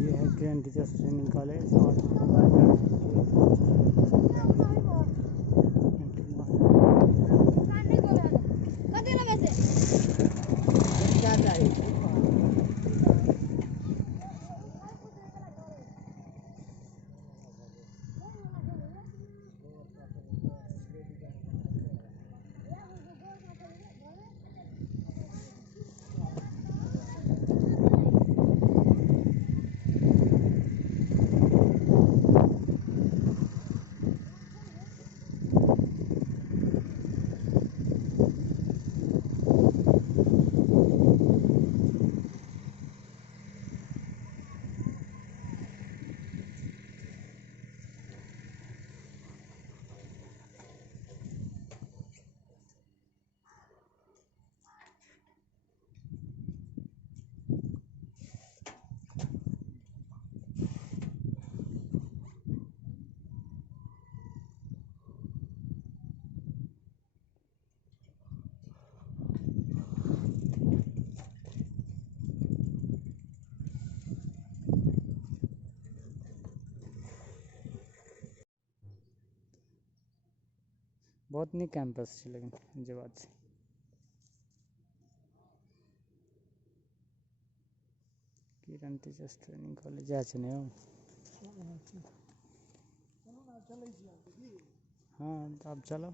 ये है किरण teachers training college और बहुत नहीं कैंपस છે लेकिन જે વાત છે किरण टीचर्स ट्रेनिंग कॉलेज जा છે ને हाँ तो आप चलो।